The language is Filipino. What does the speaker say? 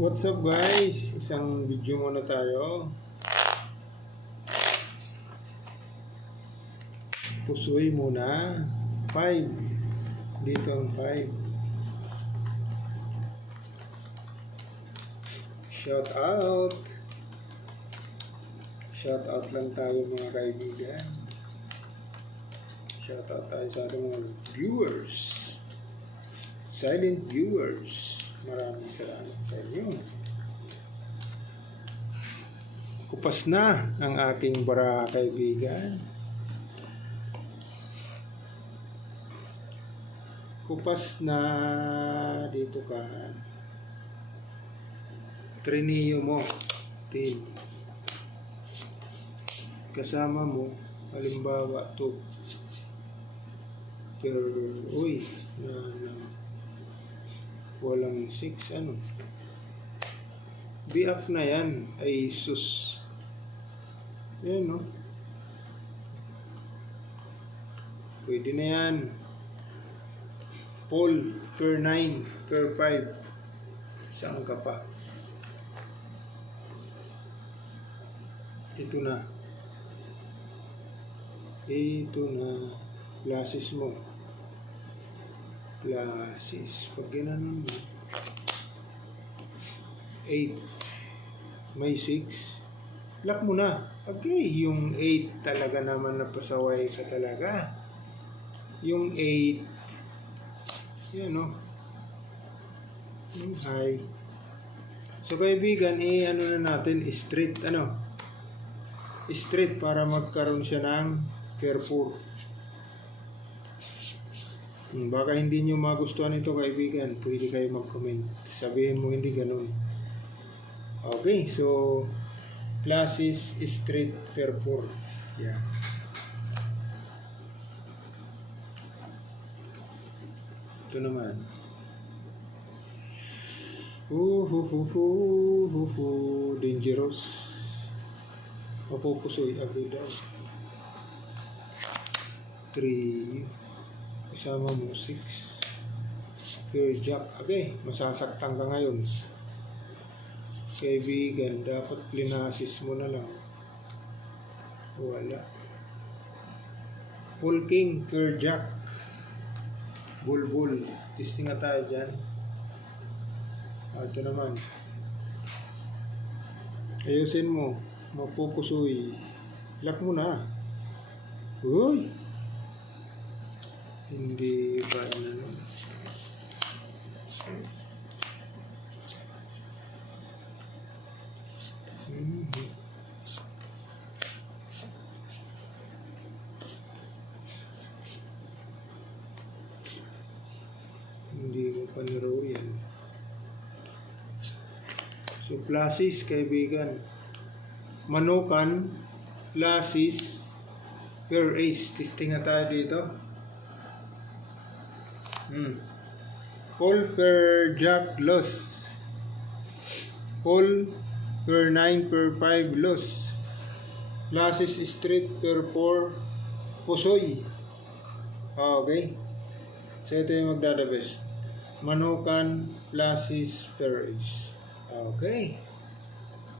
What's up guys? Isang video muna tayo. Pusoy muna. 5. Dito ang 5. Shout out. Shout out lang tayo mga kaibigan. Shout out tayo sa ating mga viewers. Silent viewers. Maraming salamat sa inyo. Kupas na ang aking bara kaibigan. Kupas na dito ka. Trineo mo. Team. Kasama mo. Halimbawa to. Pero, uy. Walang 6 ano. Biak na yan. Ay sus. Yan no. Pwede na yan. Paul per 9 per 5. Saan ka pa? Ito na. Ito na. Classes mo. Classes. Pag ginanon mo. 8. May 6. Lock mo na. Okay. Yung 8 talaga naman napasaway ka talaga. Yung 8. Yan o. Yung high. So kaibigan, ano na natin, straight, straight para magkaroon siya ng pair 4. Baka hindi nyo magustuhan ito kaibigan, pwede kayo mag-comment. Sabihin mo hindi ganun. Okay, so classes straight pair 4. Yeah. Ito naman. Dangerous. Mapupusoy agad daw. 3. Kasama mo 6. Pure jack. Okay, masasaktan ka ngayon. Kaibigan, dapat plinasis mo na lang. Wala. Full king, pure jack. Bulbul. Testing nga tayo dyan. Ito naman. Ayusin mo. Mapupusoy. Lock mo na. Uy! Hindi ba hindi mo paniro yan. So classes kaibigan, manukan, classes, pair ace. Testing na tayo dito. Paul per jack lost. Paul per 9 per 5 lost. Classes straight per 4 pusoy. Okay. So ito yung magdadabest. Manukan, classes, per ace. Okay.